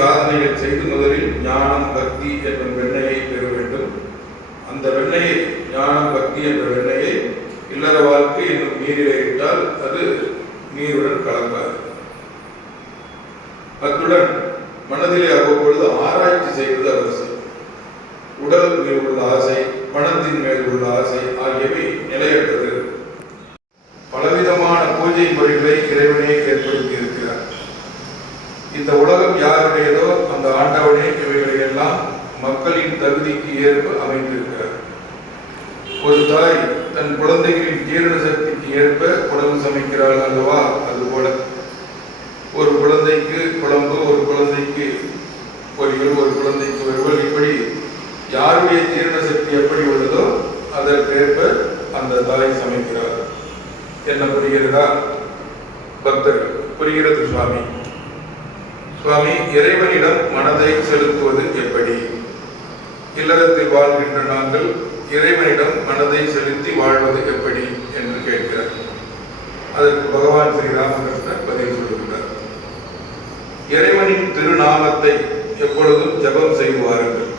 சாதனைகள் செய்து முதலில் ஞானம் பக்தி என்ற வெண்ணையை பெற வேண்டும். அந்த வெண்ணையை ஞானம் பக்தி என்ற வெண்ணையை இல்லற வாழ்க்கை என்னும் நீரிலே இட்டால் அது நீருடன் கலக்காது. அத்துடன் மனதிலே அவ்வப்பொழுது ஆராய்ச்சி செய்வது அவசியம். உடல் மேல் உள்ள ஆசை, பணத்தின் மேல் உள்ள ஆசை ஆகியவை நிலையற்றது. பலவிதமான பூஜை முறைகளை இறைவனே ஏற்படுத்தி இருக்கிறார். இந்த உலகம் யாருடையதோ அந்த ஆண்டவனே இவைகளை எல்லாம் மக்களின் தகுதிக்கு ஏற்ப அமைந்திருக்கிறார். ஒரு தாய் தன் குழந்தைகளின் ஜீரண சக்திக்கு ஏற்ப உணவு சமைக்கிறாள் அல்லவா? அதுபோல ஒரு குழந்தைக்கு குழம்பு, ஒரு குழந்தைக்கு பொரியல், ஒரு குழந்தைக்கு வறுவல், இப்படி யாருடைய ஜீரண சக்தி எப்படி உள்ளதோ அதற்கேற்ப அந்த தாய் சமைக்கிறார். என்ன புரிகிறதா பக்தர்கள்? புரிகிறது சுவாமி. சுவாமி, இறைவனிடம் மனதை செலுத்துவது எப்படி? இல்லறத்தில் வாழ்கின்ற நாங்கள் இறைவனிடம் மனதை செலுத்தி வாழ்வது எப்படி என்று கேட்கிறார். அதற்கு பகவான் ஸ்ரீராமகிருஷ்ணர் பதில் சொல்லுகிறார். இறைவனின் திருநாமத்தை எப்பொழுதும் ஜபம் செய்து வாருங்கள்.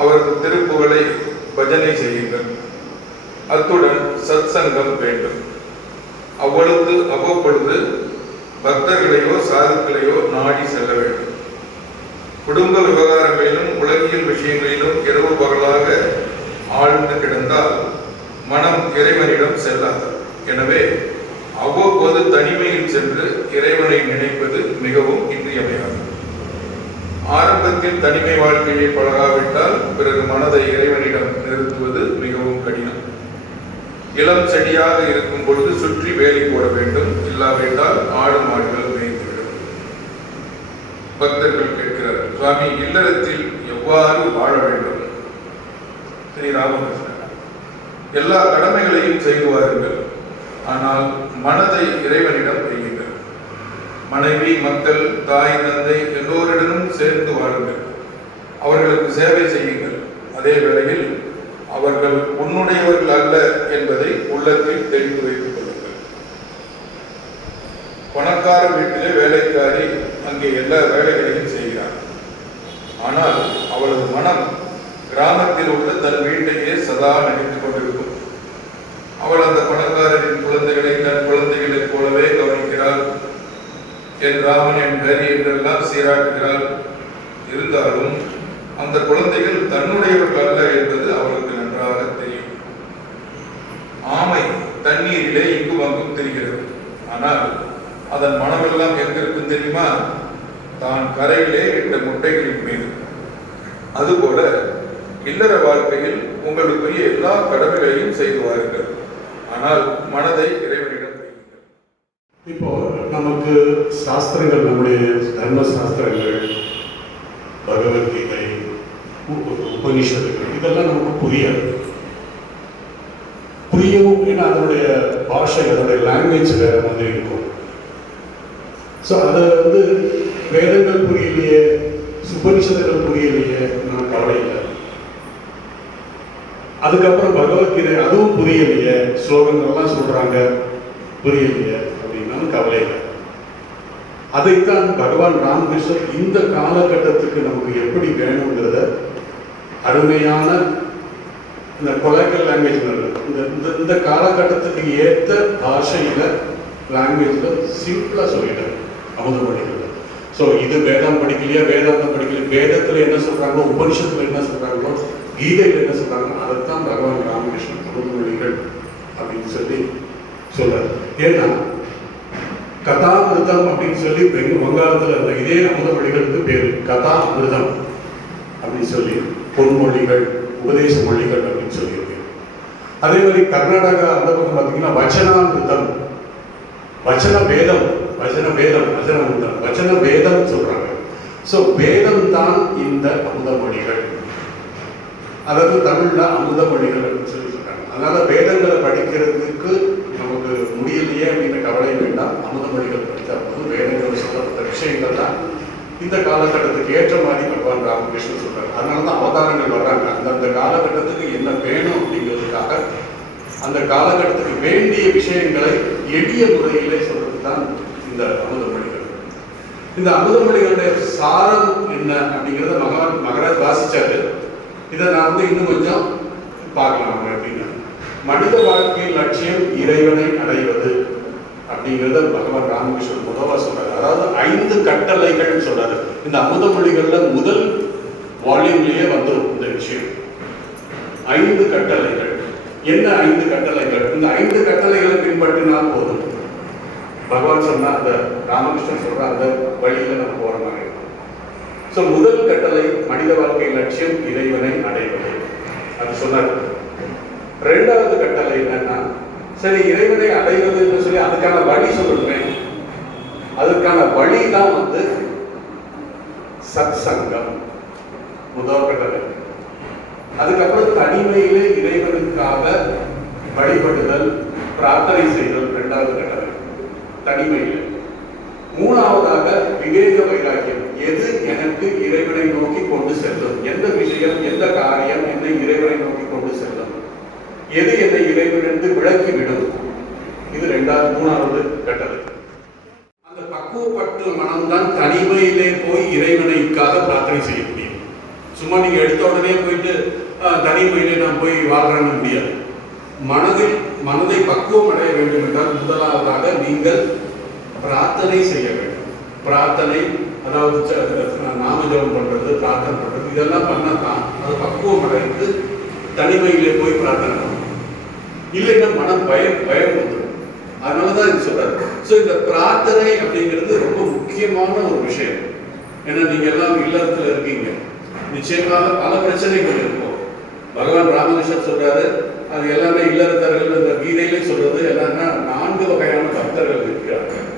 அவரது திருப்புகழை பஜனை செய்யுங்கள். அத்துடன் சத் சங்கம் வேண்டும். அவ்வப்பொழுது பக்தர்களையோ சாதுக்களையோ நாடி செல்ல வேண்டும். குடும்ப விவகாரங்களிலும் உலகியல் விஷயங்களிலும் இரவு பகலாக ஆழ்ந்து கிடந்தால் மனம் இறைவனிடம் செல்லாது. எனவே அவ்வப்போது தனிமையில் சென்று இறைவனை நினைப்பது மிகவும் இன்றியமையாகும். ஆரம்பத்தில் தனிமை வாழ்க்கையை பழகாவிட்டால் பிறகு மனதை இறைவனிடம் நிறுத்துவது மிகவும் கடினம். இளம் செடியாக இருக்கும் பொழுது சுற்றி வேலி போட வேண்டும். இல்லாவிட்டால் ஆடு மாடுகள் மேய்ந்துவிடும். பக்தர்கள் கேட்கிறார், சுவாமி, இல்லறத்தில் எவ்வாறு வாழ வேண்டும்? ஸ்ரீராமகிருஷ்ணன், எல்லா கடமைகளையும் செய்து வாருங்கள். ஆனால் மனதை இறைவனிடம் வையுங்கள். மனைவி, மக்கள், தாய், தந்தை எல்லோரிடமும் சேர்ந்து வாழுங்கள். அவர்களுக்கு சேவை செய்யுங்கள். அதே வேளையில் அவர்கள் உன்னுடையவர்கள் அல்ல என்பதை உள்ளத்தில் தெரிந்து வைத்துக் கொள்ளுங்கள். பணக்கார வீட்டிலே வேலைக்காரி அங்கே எல்லா வேலைகளையும் செய்கிறார். ஆனால் அவளது மனம் கிராமத்தில் உள்ள தன் வீட்டையே சதா நினைத்துக் கொண்டிருக்கும். அவள் அந்த பணக்காரரின் குழந்தைகளை தன் குழந்தைகளைப் போலவே கவனிக்கிறாள். என் ராமன், என் கரி என்றெல்லாம் சீராட்டுகிறாள். இருந்தாலும் அந்த குழந்தைகள் தன்னுடையவர்கள் அல்ல என்பது அவளுக்கு நன்றாக தெரியும். ஆமை தண்ணீரிலே இங்கும் அங்கும் தெரிகிறது. ஆனால் அதன் மனமெல்லாம் எங்கிருக்கும் தெரியுமா? தான் கரையிலே இட்ட முட்டைகளின் மீது. அதுபோல இல்லற வாழ்க்கையில் உங்களுக்குரிய எல்லா கடமைகளையும் செய்து வாருங்கள். ஆனால் மனதை இறைவனிடம் வையுங்கள். இப்போ நமக்கு சாஸ்திரங்கள், நம்முடைய தர்ம சாஸ்திரங்கள், பகவத்கீதை, உபனிஷத்துகள் இதெல்லாம் நமக்கு புரியும். ஏன்னா அதனுடைய பாஷை, அதனுடைய லாங்குவேஜ் வேற மாதிரி இருக்கும். ஸோ அதை வேதங்கள் புரியலையே, உபனிஷத்துகள் புரியலையே, நமக்கு கவலை இல்லை. அதுக்கப்புறம் பகவத்கீதை அதுவும் புரியலையே, ஸ்லோகங்கள்லாம் சொல்றாங்க புரியலையே அப்படின்னாலும் கவலை இல்லை. அதைத்தான் பகவான் ராமகிருஷ்ணர் இந்த காலகட்டத்துக்கு நமக்கு எப்படி வேணுங்கிறத அருமையான இந்த கொலக்கல் லாங்குவேஜ் இந்த காலகட்டத்துக்கு ஏற்ற பாஷையில லாங்குவேஜ்ல சிம்பிளா சொல்லிட்டாரு அமுதமொழிகள். ஸோ இது வேதம் படிக்கலையா, வேதாந்தம் படிக்கலையா, வேதத்துல என்ன சொல்றாங்களோ, உபனிஷத்துல என்ன சொல்றாங்களோ, கீதையில் என்ன சொல்றாங்க, அதைத்தான் பகவான் ராமகிருஷ்ணன் அமுதமொழிகள் அப்படின்னு சொல்லி சொல்றாரு. ஏன்னா கதாமிருதம் அப்படின்னு சொல்லி வங்காளத்துல இருந்த இதே அமுதமொழிகளுக்கு பேரு கதாமிருதம் அப்படின்னு சொல்லி, பொன்மொழிகள், உபதேச மொழிகள் அப்படின்னு சொல்லி இருக்கு. அதே மாதிரி கர்நாடகா அந்த பக்கம் பார்த்தீங்கன்னா வச்சனாமிருதம், வச்சன வேதம், வச்சன வேதம் சொல்றாங்க. ஸோ வேதம் தான் இந்த அமுதமொழிகள், அதாவது தமிழ்ல அமுதமொழிகள் அப்படின்னு சொல்லி சொல்றாங்க. அதனால வேதங்களை படிக்கிறதுக்கு நமக்கு முடியலையே அப்படின்ற கவலை வேண்டாம். அமுதமொழிகள் படித்தா போதும். வேதங்கள் சொல்லப்பட்ட விஷயங்கள் தான் இந்த காலகட்டத்துக்கு ஏற்ற மாதிரி பகவான் ராமகிருஷ்ணன் சொல்றாரு. அதனாலதான் அவதாரங்கள் வர்றாங்க. அந்தந்த காலகட்டத்துக்கு என்ன வேணும் அப்படிங்கிறதுக்காக அந்த காலகட்டத்துக்கு வேண்டிய விஷயங்களை எளிய முறையிலே சொல்றது தான் இந்த அமுதமொழிகள். இந்த அமுதமொழிகளுடைய சாரம் என்ன அப்படிங்கிறத மகராஜ் வாசிச்சாரு. இதை நான் இன்னும் கொஞ்சம் பார்க்கலாம் அப்படின்னு. மனித வாழ்க்கையின் லட்சியம் இறைவனை அடைவது அப்படிங்கிறத பகவான் ராமகிருஷ்ணன் முதவா சொல்றாரு. அதாவது 5 கட்டளைகள் சொல்றாரு. இந்த அமுதமொழிகள்ல முதல் வால்யூம்லயே வந்துடும் இந்த விஷயம். 5 கட்டளைகள். என்ன 5 கட்டளைகள்? இந்த 5 கட்டளைகளை பின்பற்றினால் போதும். பகவான் சொன்னா அந்த ராமகிருஷ்ணன் சொல்ற அந்த வழியில நம்ம போற மாதிரி இருக்கும். ஸோ முதல் கட்டளை மனித வாழ்க்கையின் லட்சியம் இறைவனை அடைவது, அது சொன்னார். 2வது கட்டளை என்னன்னா, சரி இறைவனை அடைவதுன்னு சொல்லி அதுக்கான வழி சொல்லுவேன். அதுக்கான வழி தான் சத் சங்கம், முதல் கட்டளை. அதுக்கப்புறம் தனிமையிலே இறைவனுக்காக வழிபடுதல், பிரார்த்தனை செய்தல், 2வது கட்டளை தனிமையில். 3வதாக விவேக வைராக்கியம், எது எனக்கு இறைவனை நோக்கி கொண்டு செல்லும், எந்த விஷயம், எந்த காரியம் என்னை இறைவனை நோக்கி கொண்டு செல்லும், எது என்னை இறைவனிலிருந்து விலக்கிவிடும், இது 3வது கட்டளை. அந்த பக்குவப்பட்ட மனம்தான் தனிமையிலே போய் இறைவனைக்காக பிரார்த்தனை செய்ய முடியும். சும்மா நீங்க எடுத்த உடனே போயிட்டு தனிமையிலே நான் போய் வாழ்றேன்னு முடியாது. மனதை பக்குவம் அடைய வேண்டும் என்றால் முதலாவதாக நீங்கள் பிரார்த்தனை செய்ய வேண்டும். பிரார்த்தனை, அதாவது நாமஜபம் பண்றது, பிரார்த்தனை பண்றது, இதெல்லாம் பண்ணத்தான் அது பக்குவம் அடைந்து தனிமையிலே போய் பிரார்த்தனை பண்ணணும். இல்லைன்னா மனம் பயம் வந்துடும். அதனாலதான் இது சொல்றாரு. ஸோ இந்த பிரார்த்தனை அப்படிங்கிறது ரொம்ப முக்கியமான ஒரு விஷயம். ஏன்னா நீங்க எல்லாம் இல்லறத்துல இருக்கீங்க, நிச்சயமாக பல பிரச்சனைகள் இருக்கும். பகவான் ராமகிருஷ்ணன் சொல்றாரு, அது எல்லாமே இல்லறத்தர்கள் இந்த கீதையிலே சொல்றது என்னன்னா 4 வகையான பக்தர்கள் இருக்கிறார்கள்.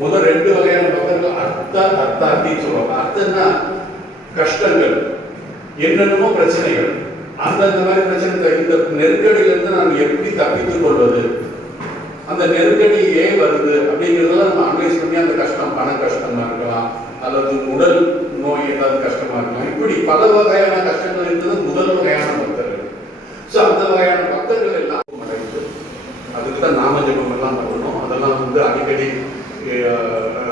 முதல் 2 வகையான பக்தர்கள் அர்த்தாத்தின்னு சொல்லுவாங்க. அர்த்தம்னா கஷ்டங்கள், என்னென்னமோ பிரச்சனைகள், அந்த மாதிரி பிரச்சனை, இந்த நெருக்கடியிலிருந்து நான் எப்படி தப்பித்துக் கொள்வது, அந்த நெருக்கடி ஏன் வருது அப்படிங்கிறதெல்லாம் நம்ம அனலைஸ் பண்ணி அந்த கஷ்டம் பண கஷ்டமா இருக்கலாம், அல்லது உடல் நோய் ஏதாவது கஷ்டமா இருக்கலாம், இப்படி பல வகையான கஷ்டங்கள் இருந்தது முதல் வகையான பக்தர்கள். ஸோ அந்த வகையான பக்தர்கள் எல்லாம் அடைந்து அதுக்கு தான் நாம ஜபம் எல்லாம் பண்ணணும். அதெல்லாம் அடிக்கடி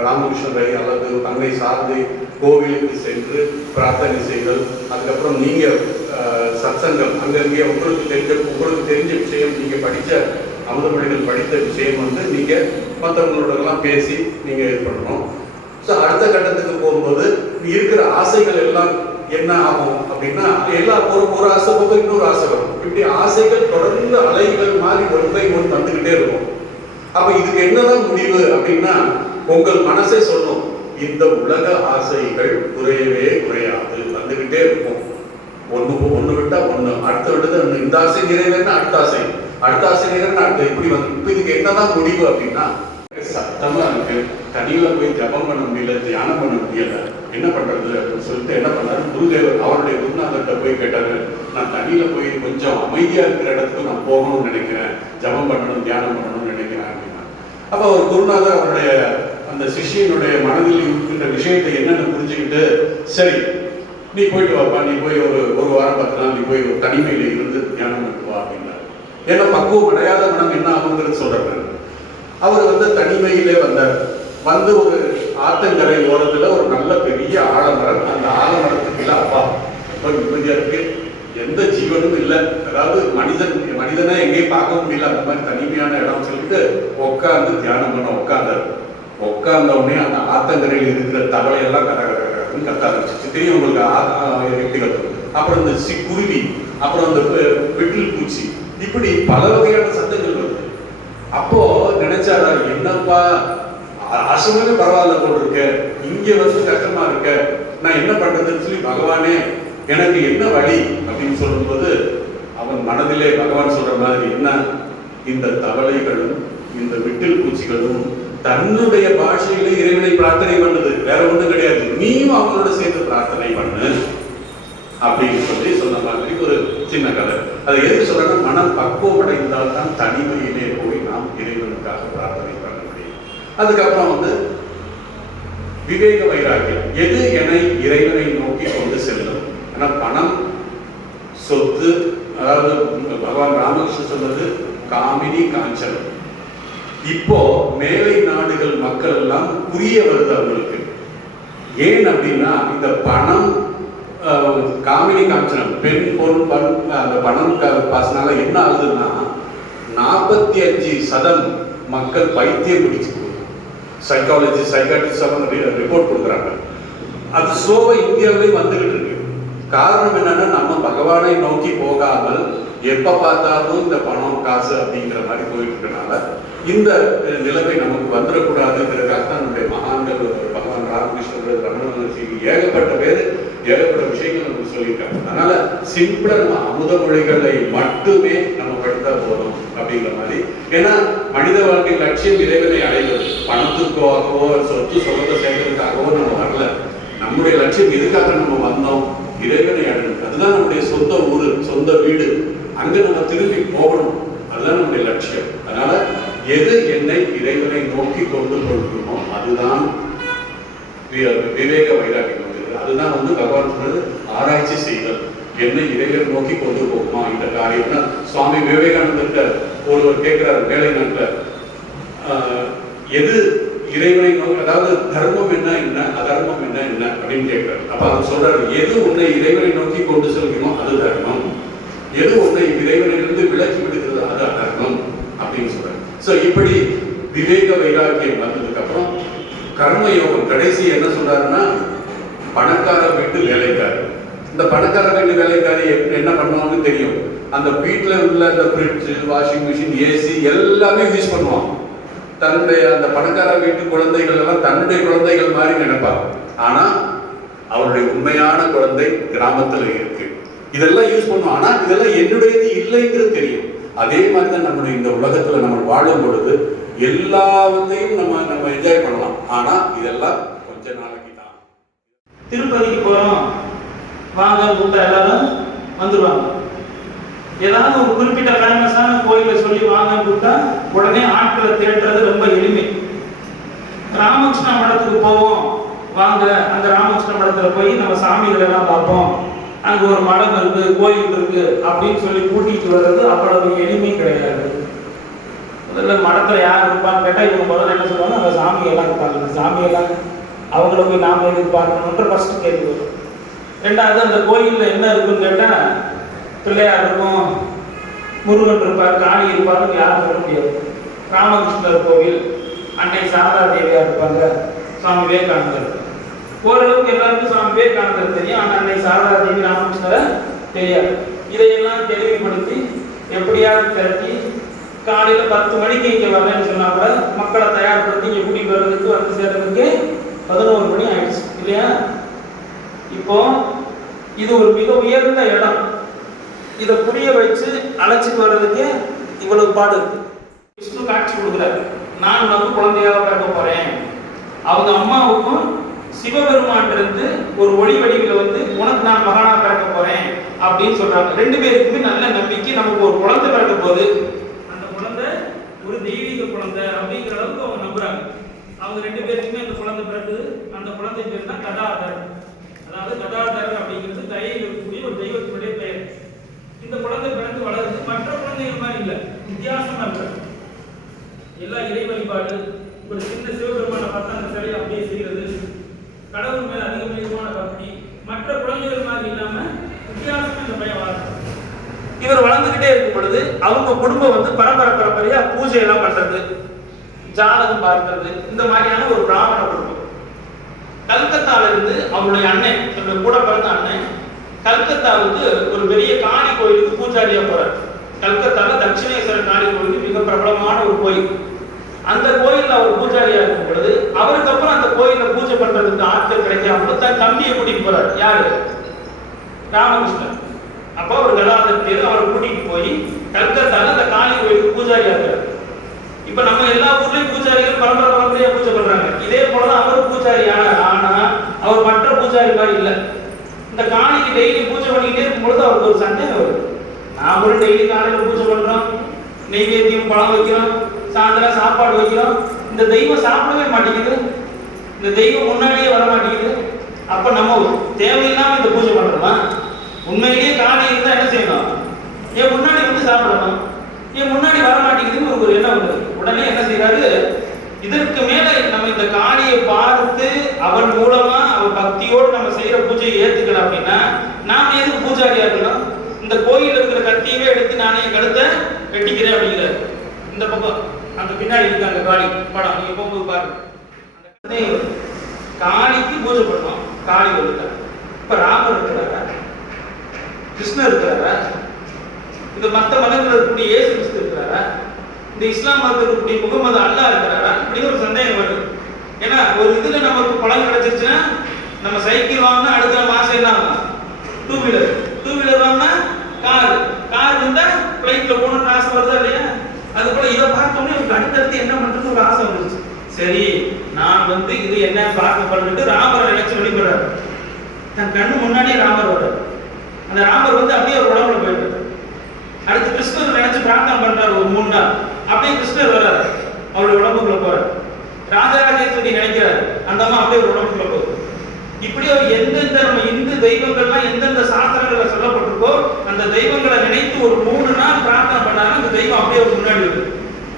ராமகிருஷ்ணரை அல்லது தன்னை சார்ந்து கோவிலுக்கு சென்று பிரார்த்தனை செய்தல், அதுக்கப்புறம் நீங்க சத்சங்கம் அங்கங்கே உங்களுக்கு தெரிஞ்ச விஷயம், நீங்க படித்த அமுதமொழிகள் படித்த விஷயம் நீங்க மற்றவங்களோடலாம் பேசி நீங்க இது பண்ணணும். ஸோ அடுத்த கட்டத்துக்கு போகும்போது இருக்கிற ஆசைகள் எல்லாம் என்ன ஆகும் அப்படின்னா, ஒரு ஆசை போக இன்னொரு ஆசை வரும். இப்படி ஆசைகள் தொடர்ந்து அலைகள் மாதிரி ஒன்றை ஒன்று வந்துகிட்டே இருக்கும். அப்ப இதுக்கு என்னதான் முடிவு அப்படின்னா, உங்கள் மனசை சொல்லும், இந்த உலக ஆசைகள் குறையவே குறையாது, வந்துகிட்டே இருக்கும். ஒண்ணு விட்டா ஒண்ணு, அடுத்த விட்டது இந்த ஆசை நிறைவேறினா அடுத்த ஆசை, அடுத்த ஆசை நிறைவேறினா அடுத்த, இப்படி இப்ப இதுக்கு என்னதான் முடிவு அப்படின்னா, சத்தமா இருக்கு, தனியில போய் ஜபம் பண்ண முடியல, தியானம் பண்ண முடியல, என்ன பண்றது அப்படின்னு சொல்லிட்டு என்ன பண்ணாரு, குருதேவர் அவருடைய குருநாதர்கிட்ட போய் கேட்டாரு, நான் தனியில போய் கொஞ்சம் அமைதியா இருக்கிற இடத்துக்கு நான் போகணும்னு நினைக்கிறேன், ஜபம் பண்ணணும், தியானம் பண்ணணும்னு நினைக்கிறேன் அப்படின்னா. அப்ப அவர் குருநாதர் அவருடைய அந்த சிஷ்யனுடைய மனதில் இருக்கின்ற விஷயத்தை என்னன்னு புரிஞ்சுக்கிட்டு, சரி நீ போயிட்டு வாப்பா, நீ போய் ஒரு வாரம் 10 நாள் நீ போய் ஒரு தனிமையில இருந்து தியானம் பண்ணுவா அப்படின்னாரு. ஏன்னா பக்குவம் அடையாத மனம் என்ன ஆகுங்கிறது சொல்றேன். அவர் தனிமையிலே வந்தார். ஒரு ஆத்தங்கரை ஓரத்துல ஒரு நல்ல பெரிய ஆலமரம். அந்த ஆலமரத்துக்கு இல்ல அப்பா ரொம்ப நிம்மதியா இருக்கு, எந்த ஜீவனும் இல்லை, அதாவது மனிதனை எங்கேயும் பார்க்கவும் முடியல, அந்த மாதிரி தனிமையான இடம் சொல்லிட்டு உட்காந்து தியானம் பண்ண உட்கார்ந்த உடனே அந்த ஆத்தங்கரையில் இருக்கிற தவளையெல்லாம் கத்த ஆரம்பிச்சிச்சு. தெரியும் உங்களுக்கு எப்படி கத்தும். அப்புறம் இந்த குருவி, அப்புறம் அந்த வெட்டில் பூச்சி, இப்படி பல வகையான சத்தங்கள் வருது. அப்போ நினைச்சாரா, என்னப்பா ஆசிரமே பரவாயில்ல போல் இருக்க, இங்க கஷ்டமா இருக்க, நான் என்ன பண்றதுன்னு சொல்லி பகவானே எனக்கு என்ன வழி அப்படின்னு சொல்லும்போது அவன் மனதிலே பகவான் சொல்ற மாதிரி, என்ன இந்த தவளைகளும் இந்த விட்டில் பூச்சிகளும் தன்னுடைய பாஷையில இறைவனை பிரார்த்தனை பண்ணுது, வேற ஒண்ணும் கிடையாது, நீயும் அவங்களோட சேர்ந்து பிரார்த்தனை பண்ணு அப்படின்னு சொல்லி சொன்ன மாதிரி ஒரு சின்ன கதை. அதை எதுக்கு சொல்றேன்னா, மனம் பக்குவம் அடைந்தால் தான் தனிமையிலே போய் நாம் இறைவனுக்காக பிரார்த்தனை பண்ண முடியும். அதுக்கப்புறம் விவேக வைராக்கியம். எது என்னை இறைவனை நோக்கி கொண்டு செல்லும்? ஏன்னா பணம், சொத்து, அதாவது பகவான் ராமகிருஷ்ணன் சொன்னது காமினி காஞ்சனம். இப்போ மேலை நாடுகள் மக்கள் எல்லாம் புரிய வருது அவங்களுக்கு. ஏன் அப்படின்னா, இந்த பணம், காமினி காஞ்சனம், பெண் பொருள் அந்த பணம் பாசனால என்ன ஆகுதுன்னா 45% மக்கள் பைத்தியம் பிடிச்சு சைக்காட்ரிஸ்ட் ரிப்போர்ட் கொடுக்குறாங்க. அது ஸ்லோவா இந்தியாவிலே வந்துகிட்டு இருக்கு. காரணம் என்னன்னா, நம்ம பகவானை நோக்கி போகாமல் எப்ப பார்த்தாலும் இந்த பணம் காசு அப்படிங்கிற மாதிரி போயிட்டு இருக்கனால இந்த நிலைமை நமக்கு வந்துடக்கூடாதுங்கிறதுக்காக தான் நம்முடைய மகான்கள் பகவான் ராமகிருஷ்ணன், ரமண மகர்ஷி ஏகப்பட்ட பேர் ஏகப்பட்ட விஷயங்கள் நமக்கு சொல்லியிருக்காங்க. அதனால சிம்பிளா நம்ம அமுத மொழிகளை மட்டுமே நம்ம படித்தா போதும் அப்படிங்கிற மாதிரி. ஏன்னா மனித வாழ்க்கை லட்சியம் இறைவனை அடைவது. பணத்துக்காகவோ சொத்து சொந்த சேர்க்கறதுக்காகவோ நம்ம வரல. நம்முடைய லட்சியம் எதுக்காக நம்ம வந்தோம்? இறைவனை அடைவது. அதுதான் நம்முடைய சொந்த ஊரு, சொந்த வீடு. அங்க நம்ம திரும்பி போகணும். அதுதான் நம்முடைய லட்சியம். அதனால எது என்னை இறைவனை நோக்கி கொண்டு கொள்கிறோமோ அதுதான் விவேக வைராக்கியம். அதுதான் பகவான் சொன்னது, ஆராய்ச்சி செய்தல். என்னை இறைவனை நோக்கி கொண்டு போகுமா இந்த காரியம்னா, சுவாமி விவேகானந்தர்கிட்ட ஒருவர் கேட்கிறார் வேலை நாட்டில், எது இறைவனை நோக்கி, அதாவது தர்மம் என்ன அதர்மம் என்ன அப்படின்னு கேட்கிறார். அப்ப அவர் சொல்றாரு, எது உன்னை இறைவனை நோக்கி கொண்டு செல்கிறோமோ அது தர்மம், எது உன்னை இறைவனிலிருந்து விலக்கி விடுகிறது அது அதர்மம் அப்படின்னு சொல்றாரு. சோ இப்படி விவேக வைராக்கியம் வந்ததுக்கு அப்புறம் கர்மயோகம் கடைசி என்ன சொல்றாருன்னா, பணக்கார வீட்டு வேலைக்காரி. இந்த பணக்கார வீட்டு வேலைக்காரி என்ன பண்ணுவாங்கன்னு தெரியும். அந்த வீட்டுல உள்ள அந்த ஃப்ரிட்ஜ், வாஷிங் மிஷின், ஏசி எல்லாமே யூஸ் பண்ணுவாங்க. தன்னுடைய அந்த பணக்கார வீட்டு குழந்தைகள் எல்லாம் தன்னுடைய குழந்தைகள் மாதிரி நினைப்பாங்க. ஆனா அவருடைய உண்மையான குழந்தை கிராமத்துல இருக்கு. இதெல்லாம் யூஸ் பண்ணுவோம். ஆனா இதெல்லாம் என்னுடையது இல்லைங்கிறது தெரியும். அதே மாதிரி தான் நம்முடைய இந்த உலகத்துல நம்ம வாழும் பொழுது எல்லாத்தையும் நம்ம என்ஜாய் பண்ணலாம். ஆனா இதெல்லாம் கொஞ்ச நாளைக்கு தான். திருப்பதிக்கு போறோம் வாங்க கூப்பிட்டா எல்லாரும் வந்துருவாங்க. ஏதாவது ஒரு குறிப்பிட்ட ஃபேமஸான கோயிலை சொல்லி வாங்க கூப்பிட்டா உடனே ஆட்களை தேடுறது ரொம்ப எளிமை. ராமகிருஷ்ண மடத்துக்கு போவோம் வாங்க, அந்த ராமகிருஷ்ண மடத்துல போய் நம்ம சாமிகள் எல்லாம் பார்ப்போம், அங்க ஒரு மடம் இருக்கு, கோயில் இருக்கு அப்படின்னு சொல்லி கூட்டிட்டு வர்றது அவ்வளவு எளிமை கிடையாது. முதல்ல மடத்துல யார் இருப்பான்னு கேட்டா இவங்க முதல்ல என்ன சொல்லுவாங்க, அந்த சாமியெல்லாம் இருப்பாங்க, அந்த சாமியெல்லாம் அவங்கள போய் நாம எதிர்பார்க்கணுன்ற ஃபர்ஸ்ட் கேள்வி வரும். ரெண்டாவது, அந்த கோயில்ல என்ன இருக்குன்னு கேட்டா பிள்ளையார் இருக்கும், முருகன் இருப்பார், காளி இருப்பாருன்னு யாரும் சொல்ல முடியாது. ராமகிருஷ்ணர் கோவில், அன்னை சாரதா தேவியார் இருப்பாங்க, சுவாமி விவேகானந்தர். ஓரளவுக்கு எல்லாருக்கும் சுவாமி விவேகானந்தர் தெரியும், ஆனால் அன்னை சாரதா தேவி ராமகிருஷ்ணரை தெரியாது. இதையெல்லாம் தெளிவுபடுத்தி எப்படியாவது திரட்டி காலையில 10 மணிக்கு இங்க வரலன்னு சொன்னா கூட மக்களை தயார்படுத்தி இங்க கூட்டிட்டு வர்றதுக்கு வந்து சேர்றதுக்கு 11 மணி ஆயிடுச்சு இல்லையா? இப்போ இது ஒரு மிக உயர்ந்த இடம். இதை புரிய வச்சு அழைச்சிட்டு வர்றதுக்கு இவ்வளவு பாடு இருக்கு. விஷ்ணு காட்சி கொடுக்குறாரு, நான் உனக்கு குழந்தையாக பிறக்க போறேன். அவங்க அம்மாவுக்கும் சிவபெருமான் இருந்து ஒரு ஒளி வடிவில் உனக்கு நான் மகானா பிறக்க போறேன் அப்படின்னு சொல்றாங்க. 2 பேருக்குமே நல்ல நம்பிக்கை, நமக்கு ஒரு குழந்தை பிறக்க போகுது, அந்த குழந்தை ஒரு தெய்வீக குழந்தை அப்படிங்கிற அளவுக்கு அவங்க நம்புறாங்க. அவங்க 2 பேருக்குமே அந்த குழந்தை பிறகுது. அந்த குழந்தை பேர் தான் கதாதர். அதாவது கதாதர் அப்படிங்கிறது தயையில் இருக்கக்கூடிய ஒரு தெய்வத்தினுடைய பெயர். இந்த குழந்தை பிறந்து இல்லை, வித்தியாசமா இருக்காது. எல்லா இறை வழிபாடு, ஒரு சின்ன சிவபெருமான பார்த்தா அந்த சிலையை அப்படியே செய்யறது, கடவுள் மேல அதிகமான பக்தி, மற்ற குழந்தைகள் மாதிரி இல்லாம வித்தியாசமா இந்த பையன் வளர்றான். இவர் வளர்ந்துகிட்டே இருக்கும் பொழுது அவங்க குடும்பம் வந்து பரம்பரையா பூஜை எல்லாம் பண்றது, ஜாதகம் பார்க்கிறது, இந்த மாதிரியான ஒரு பிராமண குடும்பம். கல்கத்தால இருந்து அவருடைய அண்ணன், தன்னுடைய கூட பிறந்த அண்ணன் கல்கத்தாவுக்கு ஒரு பெரிய காளி கோயிலுக்கு பூஜாரியா போறார். கல்கத்தால தட்சிணேஸ்வரர் காளி கோயிலுக்கு மிக பிரபலமான ஒரு கோயில். அந்த கோயில்ல அவர் பூஜாரியா இருக்கும் பொழுது அவருக்கு அப்புறம் அந்த கோயில பூஜை பண்றதுக்கு ஆட்கள் கிடைக்காம தன் தம்பியை கூட்டிட்டு போறார். யாரு? ராமகிருஷ்ணன். அப்ப அவர் கதாதர் பேரு, அவரை கூட்டிட்டு போய் கல்கத்தால அந்த காளி கோயிலுக்கு பூஜாரியா இருக்காரு. இப்ப நம்ம எல்லா ஊர்லயும் பூஜாரிகள் பரம்பரையா பூஜை பண்றாங்க. இதே போலதான் அவர் பூஜாரி ஆனார். ஆனா அவர் மற்ற பூஜாரி மாதிரி இல்ல. இந்த காளிக்கு டெய்லி பூஜை பண்ணிக்கிட்டே இருக்கும் பொழுது அவருக்கு ஒரு சந்தேகம் வருது. நாமளும் டெய்லி காலையில பூஜை பண்றோம், நெய்வேத்தியம் பழம் வைக்கிறோம், சாயந்தரம் சாப்பாடு வைக்கிறோம், இந்த தெய்வம் சாப்பிடவே மாட்டேங்குது, இந்த தெய்வம் முன்னாடியே வர மாட்டேங்குது. அப்ப நம்ம தேவையில்லாம இந்த பூஜை பண்றோமா? உண்மையிலேயே காளி இருந்தா என்ன செய்யணும்? ஏன் முன்னாடி வந்து சாப்பிடணும், ஏன் முன்னாடி வர மாட்டேங்குதுன்னு ஒரு எண்ணம் வருது. உடனே என்ன செய்யறாரு, இதற்கு மேல நம்ம இந்த காளியை பார்த்து அவன் மூலமா அவன் பக்தியோடு நம்ம செய்யற பூஜையை ஏத்துக்கணும் அப்படின்னா நாம எதுக்கு பூஜாரியா இருக்கணும்? இந்த கோயில் இருக்கிற கத்தியவே எடுத்து நானே என் கழுத்தை வெட்டிக்கிறேன் அப்படிங்கிறாரு. இந்த பக்கம் அந்த பின்னாடி இருக்காங்க காளி படம், நீங்க போகும்போது பாருங்க. காளிக்கு பூஜை பண்ணோம், காளி வந்துட்டார். இப்ப ராமர் இருக்கிறாரா, கிருஷ்ணர் இருக்கிறாரா, இந்த மற்ற மதங்கள் இருக்கக்கூடிய இயேசு கிறிஸ்து இருக்கிறாரா, இந்த இஸ்லாம் மதத்தில் இருக்கக்கூடிய முகமது அல்லாஹ் இருக்கிறாரா, இப்படி ஒரு சந்தேகம் வருது. ஏன்னா ஒரு இதுல நமக்கு பலன் கிடைச்சிருச்சுன்னா நம்ம சைக்கிள் வாங்கினா அடுத்த மாசம் என்ன ஆகும்? டூ வீலர் வாங்கினா கார் இருந்தா பிளைட்ல போகணும்னு ஆசை வருதா இல்லையா? அது போல இதை பார்த்தோன்னே எனக்கு அடுத்தடுத்து என்ன பண்றது ஒரு ஆசை வந்துருச்சு. சரி, நான் வந்து இது என்ன பார்க்க பண்ணிட்டு ராமரை நினைச்சு வெளிப்படுறாரு. தன் கண்ணு முன்னாடியே ராமர் வர்றாரு. அந்த ராமர் வந்து அப்படியே ஒரு உடம்புல போயிட்டாரு. அடுத்து கிருஷ்ணர் நினைச்சு பிரார்த்தனை பண்றாரு ஒரு 3 நாள். அப்படியே கிருஷ்ணர் வர்றாரு, அவருடைய உடம்புக்குள்ள போறாரு. ராஜராஜேஸ்வரி நினைக்கிறாரு, அந்த அம்மா அப்படியே ஒரு உடம்புக்குள்ள போகுது. இப்படி ஒரு எந்தெந்த நம்ம இந்து தெய்வங்கள்லாம் எந்தெந்த சாஸ்திரங்கள்ல சொல்லப்பட்டிருக்கோ அந்த தெய்வங்களை நினைத்து ஒரு 3 நாள் பிரார்த்தனை பண்ணாலும் அந்த தெய்வம் அப்படியே ஒரு முன்னாடி வருது.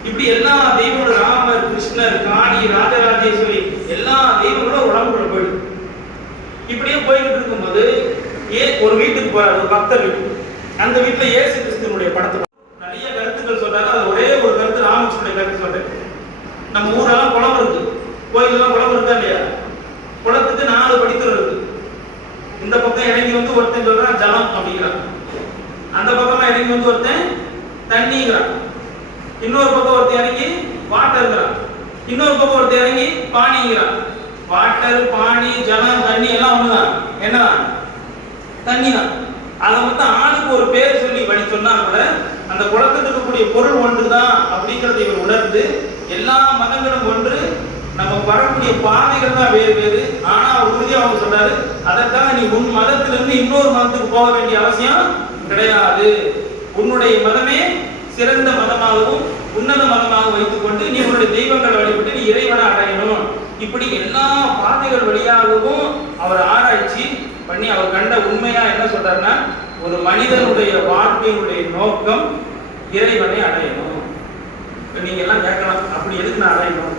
இப்படி எல்லா தெய்வங்களும் ராமர், கிருஷ்ணர், காளி, ராஜராஜேஸ்வரி எல்லா தெய்வங்களும் உடம்புக்குள்ள போயிடுது. இப்படியே போய்கிட்டு இருக்கும்போது ஒரு வீட்டுக்கு போறாரு, ஒரு பக்தர் வீட்டுக்கு. அந்த வீட்டுல இயேசு கிறிஸ்துவனுடைய படத்தை நிறைய கருத்துக்கள் சொல்றாரு. அது ஒரே ஒரு கருத்து ராமகிருஷ்ணனுடைய கருத்து சொல்றேன். நம்ம ஊரெல்லாம் குளம் இருக்கு, கோயிலெல்லாம் குளம் இருக்கா இல்லையா? குளத்துக்கு 4 படித்துறை இருக்கு. இந்த பக்கம் இறங்கி வந்து ஒருத்தன் சொல்றான் ஜலம் அப்படிங்கிறான், அந்த பக்கமா இறங்கி வந்து ஒருத்தன் தண்ணிங்கிறான், இன்னொரு பக்கம் ஒருத்தன் இறங்கி வாட்டர்ங்கிறான், இன்னொரு பக்கம் ஒருத்தன் இறங்கி பானிங்கிறான். வாட்டர், பானி, ஜலம், தண்ணி எல்லாம் ஒண்ணுதான். என்னதான்? தண்ணி தான். அதை மட்டும் ஆளுக்கு ஒரு பேர் சொல்லி வழி சொன்னா கூட அந்த குளத்துக்கு இருக்கக்கூடிய பொருள் ஒன்றுதான் அப்படிங்கறதை இவர் உணர்ந்து எல்லா மதங்களும் ஒன்று, நம்ம வரக்கூடிய பாதைகள் தான் வேறு வேறு. ஆனா அவர் உறுதியா அவங்க சொல்றாரு, அதற்காக நீ உன் மதத்திலிருந்து இன்னொரு மதத்துக்கு போக வேண்டிய அவசியம் கிடையாது. உன்னுடைய மதமே சிறந்த மதமாகவும் உன்னத மதமாக வைத்துக் கொண்டு நீ உன்னுடைய தெய்வங்களை வழிபட்டு நீ இறைவனை அடையணும். இப்படி எல்லா பாதைகள் வழியாகவும் அவர் ஆராய்ச்சி பண்ணி அவர் கண்ட உண்மையா என்ன சொல்றாருன்னா, ஒரு மனிதனுடைய வாழ்க்கையினுடைய நோக்கம் இறைவனை அடையணும். நீங்க எல்லாம் கேட்கலாம், அப்படி எதுக்கு நான் அடையணும்?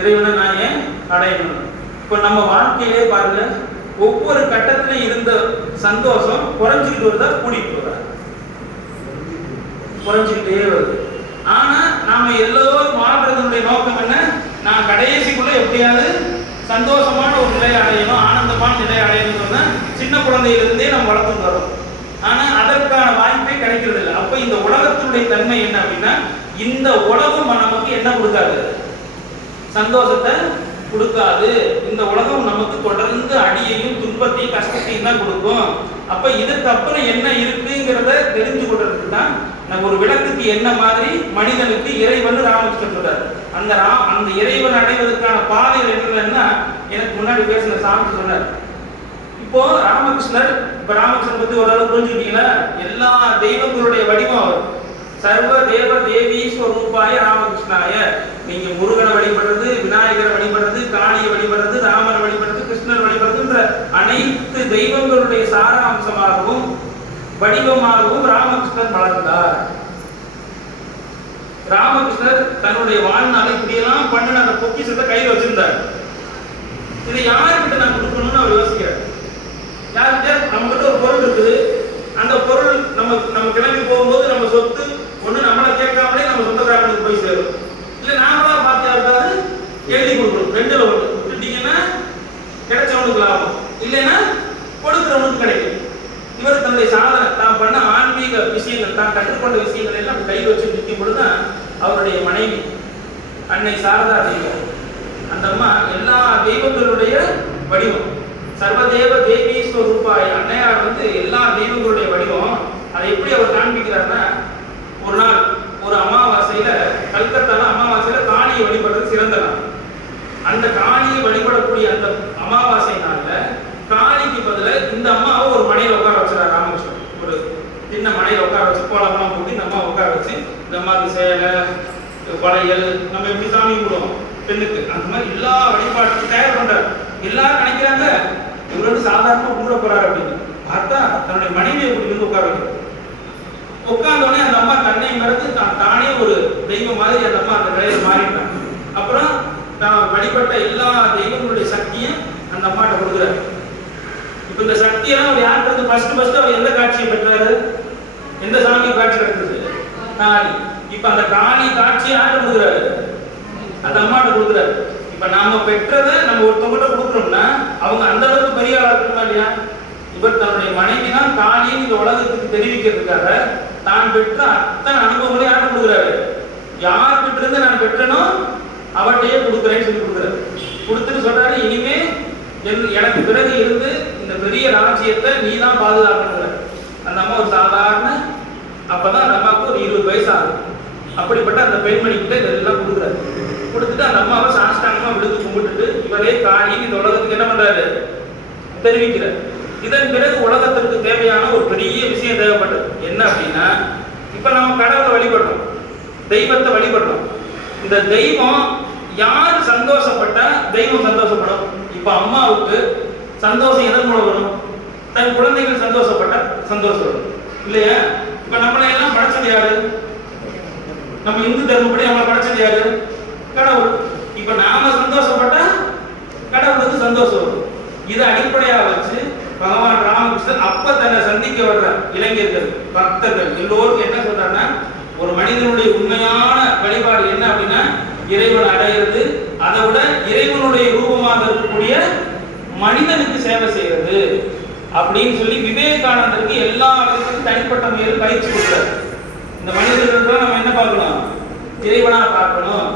இறைவனை நான் ஏன் அடையணும்? இப்ப நம்ம வாழ்க்கையிலே பாருங்க, ஒவ்வொரு கட்டத்திலும் இருந்த சந்தோஷம் குறைஞ்சிக்கிட்டு வருதா, கூடிட்டு வருதா? குறைஞ்சிக்கிட்டே வருது. ஆனா நாம எல்லோரும் வாழ்றதுடைய நோக்கம் என்ன? நான் கடைசிக்குள்ள எப்படியாவது சந்தோஷமான ஒரு நிலையை அடையணும், ஆனந்தமான நிலையை அடையணும் சொன்னா சின்ன குழந்தையிலிருந்தே நம்ம வளர்த்துட்டு வரோம். ஆனா அதற்கான வாய்ப்பே கிடைக்கிறது இல்லை. அப்ப இந்த உலகத்தினுடைய தன்மை என்ன அப்படின்னா, இந்த உலகம் நமக்கு என்ன கொடுக்காது? சந்தோஷத்தை கொடுக்காது. இந்த உலகம் நமக்கு தொடர்ந்து அடியையும் துன்பத்தையும் கஷ்டத்தையும் தான் கொடுக்கும். அப்ப இதற்கு அப்புறம் என்ன இருக்குங்கிறத தெரிஞ்சு கொள்றதுக்கு தான் நம்ம ஒரு விளக்குக்கு என்ன மாதிரி மனிதனுக்கு இறைவன் ராமகிருஷ்ணன் சொல்றாரு. அந்த இறைவன் அடைவதற்கான பாதைகள் என்னன்னா, எனக்கு முன்னாடி பேசின சாமி சொன்னார். இப்போ ராமகிருஷ்ணர், இப்ப ராமகிருஷ்ணன் பத்தி ஓரளவு புரிஞ்சுக்கிட்டீங்களா? எல்லா தெய்வங்களுடைய வடிவம் அவர். சர்வ தேவ தேவீஸ்வரூபாய ராமகிருஷ்ணாய. நீங்க முருகனை வழிபடுறது, விநாயகரை வழிபடுறது, காளியை வழிபடுறது, ராமரை வழிபடுறது, கிருஷ்ணர் வழிபடுறதுன்ற அனைத்து தெய்வங்களுடைய சாராம்சமாகவும் வடிவமாகவும் ராமகிருஷ்ணன் வளர்ந்தார். ராமகிருஷ்ணர் தன்னுடைய வாழ்நாளை இப்படியெல்லாம் பண்ணின அந்த பொக்கிஷத்தை கையில் வச்சிருந்தார். இதை யாருக்கிட்ட நான் கொடுக்கணும்னு அவர் யோசிக்கிறார். யார்கிட்ட நம்ம கிட்ட ஒரு பொருள் இருக்குது, அந்த பொருள் நம்ம கிளம்பி போகும்போது நம்ம சொத்து ஒண்ணு நம்மளை கேட்காமலே நம்ம சொந்தக்காரனுக்கு போய் சேரும், இல்ல நாமளா பார்த்து யாருக்காவது எழுதி கொடுக்கணும். ரெண்டுல ஒண்ணு விட்டுட்டீங்கன்னா கிடைச்சவனுக்கு லாபம், இல்லைன்னா கொடுக்கிறவனுக்கு கிடைக்கும். இவர் தன்னுடைய சாதனை தான் பண்ண ஆன்மீக விஷயங்கள், தான் கற்றுக்கொண்ட விஷயங்கள் எல்லாம் கையில் வச்சு நிற்கும் பொழுதுதான் அவருடைய மனைவி அன்னை சாரதா தேவி, அந்த அம்மா எல்லா தெய்வங்களுடைய வடிவம், சர்வதேவ தேவி ஸ்வரூபாய், அன்னையார் எல்லா தெய்வங்களுடைய வடிவம். அதை எப்படி அவர் காண்பிக்கிறார்னா, ஒரு நாள் ஒரு அமாவாசையில கல்கத்தால அமாவாசையில காளியை வழிபடுறது சிறந்த நாள். அந்த காளியை வழிபடக்கூடிய அந்த அமாவாசை நாள்ல காளிக்கு பதில இந்த அம்மாவை ஒரு மனையில உட்கார வச்சுறாரு ராமகிருஷ்ணன். ஒரு சின்ன மனையில உட்கார வச்சு கோலமெல்லாம் போட்டு இந்த அம்மா உட்கார வச்சு, இந்த அம்மாவுக்கு சேலை வளையல் நம்ம எப்படி சாமி கும்பிடுவோம் பெண்ணுக்கு, அந்த மாதிரி எல்லா வழிபாட்டுக்கும் தயார் பண்றாரு. எல்லாரும் நினைக்கிறாங்க இவரோட சாதாரணமா கும்பிட போறாரு அப்படின்னு பார்த்தா தன்னுடைய மனைவியை கூட்டிட்டு உட்கார வைக்கிறார். உட்கார்ந்தோடனே அந்த அம்மா தன்னை மறந்து தானே ஒரு தெய்வம் மாதிரி அந்த அம்மா அந்த நிலையில மாறிட்டாங்க. அப்புறம் தான் வழிபட்ட எல்லா தெய்வங்களுடைய சக்தியும் அந்த அம்மாட்ட கொடுக்குறாரு. இப்ப இந்த சக்தியெல்லாம் அவர் யாருக்கு ஃபர்ஸ்ட் அவர் எந்த காட்சியை பெற்றாரு, எந்த சாமி காட்சி கிடைச்சது? காளி. இப்ப அந்த காளி காட்சி யார்கிட்ட கொடுக்குறாரு? அந்த அம்மாட்ட கொடுக்குறாரு. இப்ப நாம பெற்றதை நம்ம ஒருத்தவங்கிட்ட கொடுக்குறோம்னா அவங்க அந்த அளவுக்கு பெரிய ஆளா இருக்கணுமா இல்லையா? இவர் தன்னுடைய மனைவி தான் காளியை இந்த உலகத்துக்கு தெரிவிக்கிறதுக்காக தான் பெற்ற அத்தனை அனுபவங்களையும் யார்கிட்ட கொடுக்குறாரு? யார் கிட்ட இருந்து நான் பெற்றனோ அவட்டையே கொடுக்குறேன்னு சொல்லி கொடுக்குறாரு. கொடுத்துட்டு சொல்றாரு, இனிமே எனக்கு பிறகு இருந்து இந்த பெரிய ராஜ்யத்தை நீ தான் பாதுகாக்கணுங்கிற. அந்த அம்மா ஒரு சாதாரண, அப்பதான் அந்த அம்மாவுக்கு ஒரு 20 வயசு ஆகும். அப்படிப்பட்ட அந்த பெண்மணி கிட்ட இதெல்லாம் கொடுக்குறாரு. கொடுத்துட்டு அந்த அம்மாவை சாஷ்டாங்கமா விழுந்து கும்பிட்டுட்டு இவரே காளின்னு இந்த உலகத்துக்கு என்ன பண்றாரு? தெரிவிக்கிறார். இதன் பிறகு உலகத்திற்கு தேவையான ஒரு பெரிய விஷயம் தேவைப்பட்டது. என்ன அப்படின்னா, இப்ப நம்ம கடவுளை வழிபடுறோம், தெய்வத்தை வழிபடுறோம். இந்த தெய்வம் யார் சந்தோஷப்பட்டா தெய்வம் சந்தோஷப்படும். இப்ப அம்மாவுக்கு சந்தோஷம் எதன் மூலம் வரும்? தன் குழந்தைகள் சந்தோஷப்பட்டா சந்தோஷம் வரும் இல்லையா? இப்ப நம்மளை எல்லாம் படைச்சது யாரு? நம்ம இந்து தர்மப்படி நம்மளை படைச்சது யாரு? கடவுள். இப்ப நாம சந்தோஷப்பட்டா கடவுளுக்கு சந்தோஷம் வரும். இதை அடிப்படையா வச்சு பகவான் ராமகிருஷ்ணன் அப்ப தன்னை சந்திக்க வர்ற இளைஞர்கள், பக்தர்கள் எல்லோருக்கும் என்ன சொல்றாங்கன்னா, ஒரு மனிதனுடைய உண்மையான வழிபாடு என்ன அப்படின்னா இறைவன் அடையிறது, அதை விட இறைவனுடைய ரூபமாக இருக்கக்கூடிய மனிதனுக்கு சேவை செய்யறது அப்படின்னு சொல்லி விவேகானந்தருக்கு எல்லா விதத்துக்கும் தனிப்பட்ட முறையில் பயிற்சி கொடுத்தார். இந்த மனிதர்கள் தான் நம்ம என்ன பார்க்கணும்? இறைவனா பார்க்கணும்,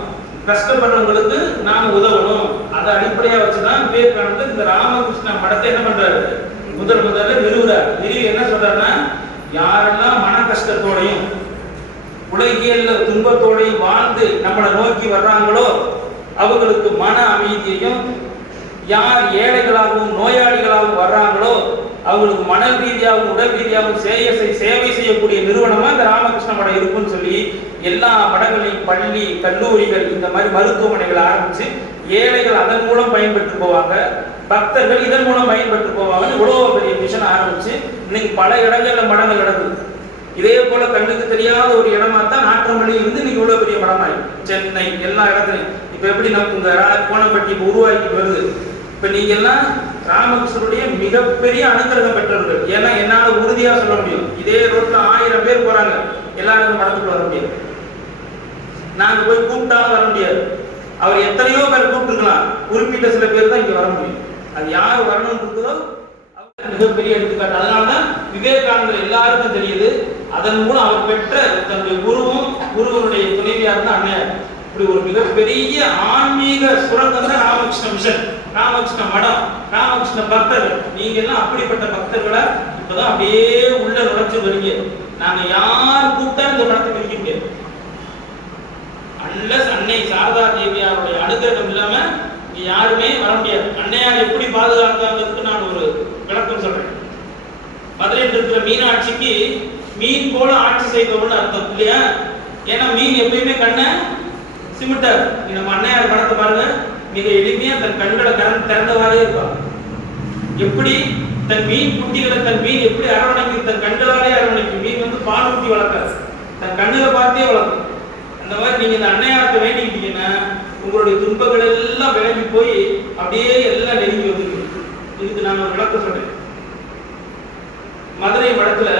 கஷ்டப்படுறவங்களுக்கு நாம உதவணும். அதை அடிப்படையா வச்சுதான் விவேகானந்தர் இந்த ராமகிருஷ்ண படத்தை என்ன பண்றாரு? முதல்ல நிறுவுறார். நிறுவி என்ன சொல்றாருன்னா, யாரெல்லாம் மன கஷ்டத்தோடையும் உலகியல்ல துன்பத்தோடையும் வாழ்ந்து நம்மளை நோக்கி வர்றாங்களோ அவங்களுக்கு மன அமைதியையும், யார் ஏழைகளாகவும் நோயாளிகளாகவும் வர்றாங்களோ அவங்களுக்கு மன ரீதியாகவும் உடல் ரீதியாகவும் சேவை செய்யக்கூடிய நிறுவனமா இந்த ராமகிருஷ்ண மடம் இருக்குன்னு சொல்லி எல்லா மடங்களையும், பள்ளி கல்லூரிகள், இந்த மாதிரி மருத்துவமனைகள் ஆரம்பிச்சு ஏழைகள் அதன் மூலம் பயன்பெற்று போவாங்க, பக்தர்கள் இதன் மூலம் பயன்பெற்று போவாங்க. இவ்வளவு பெரிய மிஷன் ஆரம்பிச்சு இன்னைக்கு பல இடங்கள்ல மடங்கள் நடக்குது. இதே போல கண்ணுக்கு தெரியாத ஒரு இடமா தான் நாற்றமணி இருந்து இன்னைக்கு இவ்வளவு பெரிய மடமாயிடும். சென்னை எல்லா இடத்துலையும் இப்ப எப்படி நம்ம உங்க கோணப்பட்டி இப்ப உருவாக்கிட்டு வருது. இப்ப நீங்க எல்லாம் ராமகிருஷ்ணனுடைய மிகப்பெரிய அனுகிரகம் பெற்றவர்கள். ஏன்னா என்னால உறுதியா சொல்ல முடியும், இதே ரோட்ல 1000 பேர் போறாங்க, எல்லாருக்கும் மடத்துக்கு வர முடியாது. நாங்க போய் கூப்பிட்டாலும் வர முடியாது. அவர் எத்தனையோ பேர் கூப்பிட்டுருக்கலாம், குறிப்பிட்ட சில பேர் தான் இங்க வர முடியும். அது யார் வரணும்னு இருக்குதோ மிகப்பெரிய எடுத்துக்காட்டு. அதனாலதான் விவேகானந்தர் எல்லாருக்கும் தெரியுது. அதன் மூலம் அவர் பெற்ற தன்னுடைய குருவனுடைய துணைவியார் தான் அன்னையார். இப்படி ஒரு மிகப்பெரிய ஆன்மீக சுரங்கம் தான் ராமகிருஷ்ண மிஷன், ராமகிருஷ்ண மடம், ராமகிருஷ்ண பக்தர்கள். நீங்க எல்லாம் அப்படிப்பட்ட பக்தர்களை இப்பதான் அப்படியே உள்ள நுழைச்சு வரீங்க. நாங்க யார் கூப்பிட்டா இந்த மடத்தை பிரிக்க முடியாது. அன்லஸ் அன்னை சாரதா தேவியாருடைய அனுகிரகம் இல்லாம யாருமே வர முடியாது. அன்னையார் எப்படி பாதுகாத்தாங்கிறதுக்கு நான் ஒரு விளக்கம் சொல்றேன். மதுரையில் இருக்கிற மீனாட்சிக்கு மீன் போல ஆட்சி செய்பவன் அர்த்தம் இல்லையா? ஏன்னா மீன் எப்பயுமே கண்ணை சிமிட்டார். நம்ம அன்னையார் படத்தை பாருங்க, மிக எளிமையா தன் கண்களை திறந்தவாறே இருப்பாங்க. எப்படி தன் மீன் குட்டிகளை தன் மீன் எப்படி அரவணைக்கு, தன் கண்களாலே அரவணைக்கும். மீன் பால் ஊட்டி வளர்க்காது, தன் கண்ணுல பார்த்தே வளர்க்கும். அந்த மாதிரி மாதிரி நீங்க இந்த அன்னையார்ட்ட வேண்டிக்கிட்டீங்கன்னா உங்களுடைய துன்பங்கள் எல்லாம் விளங்கி போய் அப்படியே எல்லாம் நெருங்கி வந்துருக்கு. இதுக்கு நான் ஒரு விளக்கம் சொல்றேன். மதுரை மடத்துல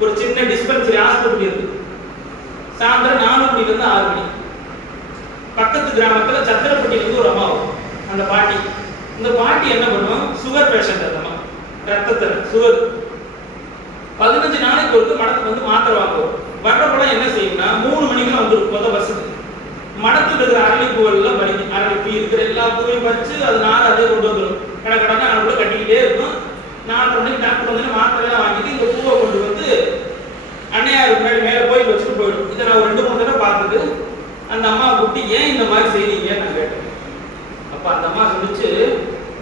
ஒரு சின்ன டிஸ்பென்சரி ஹாஸ்பிட்டல் இருக்கு. சாயந்தரம் 4 மணிலிருந்து 6 மணி. பக்கத்து கிராமத்துல சத்திரப்பட்டியிலிருந்து ஒரு அம்மா வரும். அந்த பாட்டி, இந்த பாட்டி என்ன பண்ணும், சுகர் பேஷண்ட். அந்த அம்மா ரத்தத்துல சுகர் 15 நாளைக்கு ஒருக்க மடத்துக்கு வந்து மாத்திரை வாங்குவோம். வர்றப்பெல்லாம் என்ன செய்யும்னா 3 மணிக்கெல்லாம் வந்துடும். மொதல் பஸ்ஸுக்கு மடத்துல இருக்கிற அரளிப்பூவெல்லாம் பறிச்சு, அரளிப்பூ இருக்கிற எல்லா பூவையும் பறிச்சு அது நாள் அதே கொண்டு வந்துடும். கடற்கடனா அதுக்குள்ள கட்டிக்கிட்டே இருக்கும். 4:30 மணிக்கு டாக்டர் வந்து மாத்திரையெல்லாம் வாங்கிட்டு இந்த பூவை கொண்டு வந்து அன்னையாருக்கு முன்னாடி மேலே கோயில் வச்சுட்டு போயிடும். இதை நான் ஒரு 2-3 தடவை பார்த்துட்டு அந்த அம்மாவை கூப்பிட்டு ஏன் இந்த மாதிரி செய்றீங்கன்னு நான் கேட்டேன். அப்போ அந்த அம்மா சொல்லிச்சு,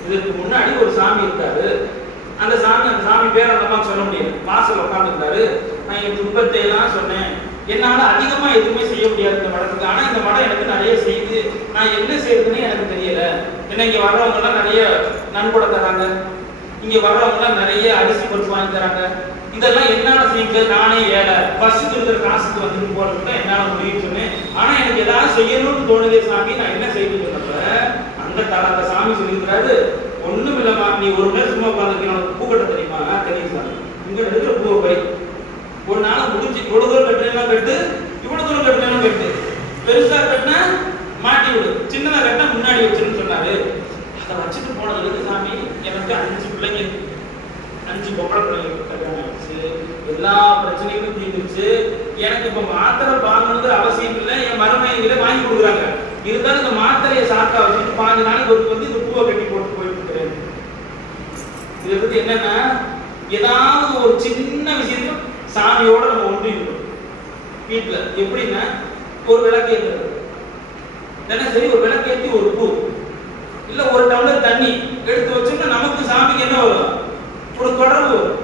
இதுக்கு முன்னாடி ஒரு சாமி இருக்காரு. அந்த சாமி பேர் அந்த அம்மா சொல்ல முடியாது. வாசல் உட்காந்துருந்தாரு. நான் என் துன்பத்தை எல்லாம் சொன்னேன். என்னால அதிகமா எதுவுமே செய்ய முடியாது இந்த மடத்துக்கு. ஆனா இந்த மடம் எனக்கு நிறைய செய்து நான் என்ன செய்யறதுன்னு எனக்கு தெரியல. ஏன்னா இங்க வர்றவங்க எல்லாம் நிறைய நன்கொடை தராங்க, இங்க வர்றவங்க எல்லாம் நிறைய அரிசி பருப்பு வாங்கி தராங்க. இதெல்லாம் என்னால செய்ய நானே ஏழை, பஸ்ஸுக்கு இருக்கிற காசுக்கு வந்துட்டு போறதுக்கு தான் என்னால முடியும்னு சொன்னேன். ஆனா எனக்கு ஏதாவது செய்யணும்னு தோணுதே சாமி, நான் என்ன செய்யணும்னு சொன்னப்ப அந்த சாமி சொல்லியிருக்கிறாரு, ஒண்ணும் இல்லம்மா, நீ ஒரு நேரம் சும்மா உட்காந்துருக்கீங்க, உனக்கு பூ கட்ட தெரியுமா? தெரியும் சாமி. இங்க இருக்கிற பூவை பறி ஒரு நாள் முடிஞ்சு இவ்வளவு தூரம் கட்டினா கட்டு, இவ்வளவு தூரம் கட்டினா கட்டு, பெருசா கட்டினா மாட்டி விடு, சின்னதா கட்டினா முன்னாடி வச்சுன்னு சொன்னாரு. அதை வச்சுட்டு போனதுக்கு சாமி எனக்கு 5 பிள்ளைங்க, 5 பொம்பளை பிள்ளைங்க கல்யாணம் ஆயிடுச்சு, எல்லா பிரச்சனைகளும் தீர்ந்துச்சு. எனக்கு இப்ப மாத்திரை வாங்கணுங்கிற அவசியம் இல்லை, என் மருமைகளை வாங்கி கொடுக்குறாங்க. இருந்தாலும் இந்த மாத்திரையை சாக்கா வச்சுட்டு 5 நாளைக்கு ஒரு வந்து இந்த பூவை கட்டி போட்டு போயிட்டு இருக்கிறேன். இதை பத்தி என்னன்னா, ஏதாவது ஒரு சின்ன விஷயத்தும் சாமியோட நம்ம ஒன்று இருக்கணும். வீட்டுல எப்படின்னா ஒரு விளக்கு ஏற்றுறது சரி, ஒரு விளக்கு ஏற்றி ஒரு பூ இல்ல ஒரு டம்ளர் தண்ணி எடுத்து வச்சோம்னா நமக்கு சாமிக்கு என்ன வரும், ஒரு தொடர்பு வரும்.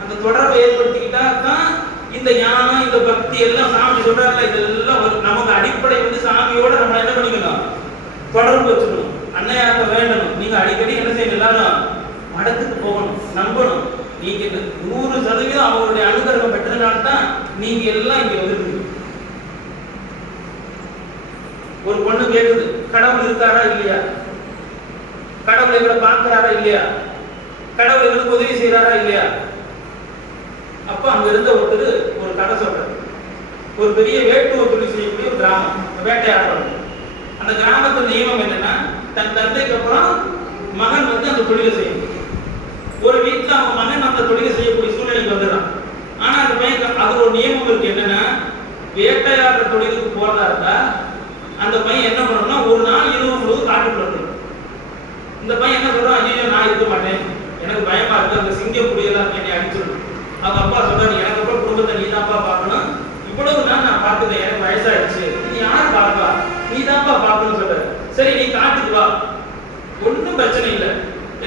அந்த தொடர்பை ஏற்படுத்திக்கிட்டா தான் இந்த ஞானம் இந்த பக்தி எல்லாம் சாமி சொல்றாருல இதெல்லாம் நமக்கு அடிப்படை வந்து சாமியோட நம்ம என்ன பண்ணிக்கணும், தொடர்பு வச்சுக்கணும். அன்னையார்ட்ட வேண்டணும். நீங்க அடிக்கடி என்ன செய்யணும், எல்லாரும் மடத்துக்கு போகணும், நம்பணும். நீங்க 100% அவங்களுடைய அனுகிரகம் பெற்றதுனால தான் நீங்க எல்லாம் இங்க வந்துருக்கீங்க. ஒரு பொண்ணு கேக்குது, கடவுள் இருக்காரா இல்லையா, கடவுள் எங்களை பார்க்கிறாரா இல்லையா, கடவுள் எங்களுக்கு உதவி செய்யறாரா இல்லையா. அப்ப அங்க இருந்த ஒருத்தர் ஒரு கதை சொல்றாரு. ஒரு பெரிய வேட்டுவ தொழில் செய்யக்கூடிய ஒரு கிராமம், வேட்டையாடுறாங்க. அந்த கிராமத்தின் நியமம் என்னன்னா, தன் தந்தைக்கு அப்புறம் மகன் வந்து அந்த தொழிலை செய்யணும். ஒரு வீட்டுல அவன் மகன் அந்த தொழிலை செய்யக்கூடிய சூழ்நிலைக்கு வந்துடுறான். ஆனா அந்த பையன் அது ஒரு நியமம் இருக்கு. என்னன்னா, வேட்டையாடுற தொழிலுக்கு போறதா இருந்தா அந்த பையன் என்ன பண்ணணும்னா ஒரு நாள் இரவு முழுவதும் காட்டுக்குள்ள இருக்கணும். இந்த பையன் என்ன சொல்றான், ஐயோ நான் இருக்க மாட்டேன், எனக்கு பயமா இருக்கு, அந்த சிங்கம் புலியெல்லாம் என்னை அடிச்சிடணும். அவங்க அப்பா சொல்றாரு, எனக்கு அப்புறம் குடும்பத்தை நீ தான்ப்பா பார்க்கணும், இவ்வளவு நாள் நான் பார்த்துட்டேன், எனக்கு வயசாயிடுச்சு, நீ யார் பார்ப்பா, நீ தான்ப்பா பார்க்கணும்னு சொல்ற. சரி நீ காட்டுக்கு வா, ஒன்றும் பிரச்சனை இல்லை,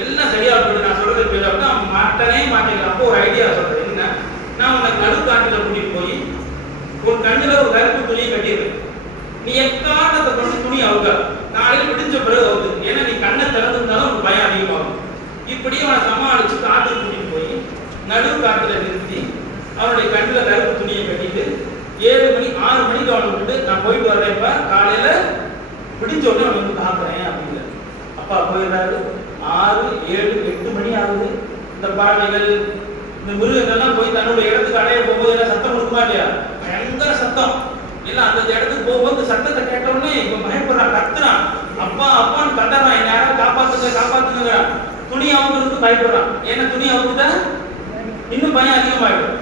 எல்லாம் சரியா போயிடு, நான் சொல்றது போயிடும். அவன் மாட்டனே மாட்டேங்கிறான். அப்போ ஒரு ஐடியா சொல்றேன், என்ன, நான் உனக்கு நடு காட்டுல கூட்டிட்டு போய் உன் கண்ணுல ஒரு கருப்பு துணியை கட்டிடுறேன். நீ எக்காரணத்தை கொண்டு துணி அவுக்க, காலையில் விடிஞ்ச பிறகு அவுது. ஏன்னா நீ கண்ணை திறந்துருந்தாலும் உனக்கு பயம் அதிகமாகும். இப்படி அவனை சமாளிச்சு காட்டுக்கு கூட்டிட்டு போய் நடு காட்டுல நிறுத்தி அவனுடைய கண்ணுல கருப்பு துணியை கட்டிட்டு 7 மணி 6 மணிக்கு அவனை விட்டு நான் போயிட்டு வர்றேன்ப்பா, காலையில விடிஞ்ச உடனே அவனை வந்து பார்க்குறேன் அப்படின்னு. அப்பா போயிடுறாரு. 6, 7, 8 மணி ஆகுது. இந்த பறவைகள் இந்த மிருகங்கள்லாம் போய் தன்னுடைய இடத்துக்கு அடைய போகும்போது என்ன சத்தம் கொடுக்குமா இல்லையா, பயங்கர சத்தம். எல்லாம் அந்த இடத்துக்கு போகும்போது சத்தத்தை கேட்டவுடனே இப்ப பயப்படுறான், கத்துறான், அப்பா அப்பான்னு கத்துறான், என்ன யாரும் காப்பாத்துங்க காப்பாத்துங்க. துணி அவுங்கிறதுக்கு பயப்படுறான். ஏன்னா துணி அவுங்குதா இன்னும் பயம் அதிகமாயிடும்.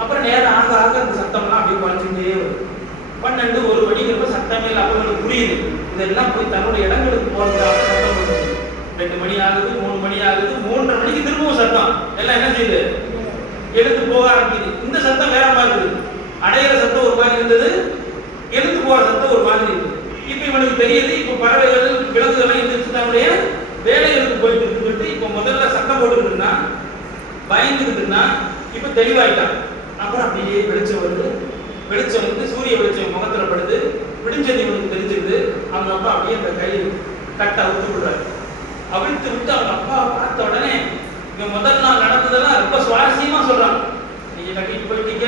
அப்புறம் நேரம் ஆக ஆக அந்த சத்தம்லாம் அப்படியே குறைஞ்சிட்டே வரும். 12, 1 மணிங்கிறப்ப சத்தமே இல்லை. அப்ப எனக்கு புரியுது இதெல்லாம் போய் தன்னுடைய இடங்களுக்கு போறது. 2 மணி ஆகுது, 3 மணி ஆகுது, 3:30 மணிக்கு திரும்பவும் சத்தம். எல்லாம் என்ன செய்யுது, எடுத்து போக ஆரம்பிக்குது. இந்த சத்தம் வேற மாதிரி இருக்குது. அடையிற சத்தம் ஒரு மாதிரி இருந்தது, எடுத்து போற சத்தம் ஒரு மாதிரி இருந்தது. இப்ப இவனுக்கு தெரியுது, இப்ப பறவைகள் விலங்குகள்லாம் எந்திரிச்சு தன்னுடைய வேலைகளுக்கு போயிட்டு இருக்குன்னு. இப்ப முதல்ல சத்தம் போட்டுக்கிட்டு இருந்தா, பயந்துகிட்டு இருந்தா, இப்ப தெளிவாயிட்டான். அப்புறம் அப்படியே வெளிச்சம் வருது. வெளிச்சம் வந்து சூரிய வெளிச்சம் முகத்துல படுது. விடிஞ்சது இவனுக்கு தெரிஞ்சுது. அவங்க அப்பா அப்படியே அந்த கையில் கட்டை அவுத்து விடுறாரு. அவிழ்த்து விட்டு அவங்க அப்பாவை பார்த்த உடனே இவன் முதல் நாள் நடந்ததெல்லாம் ரொம்ப சுவாரஸ்யமா சொல்றான். நீங்க கட்டிட்டு போயிட்டீங்க,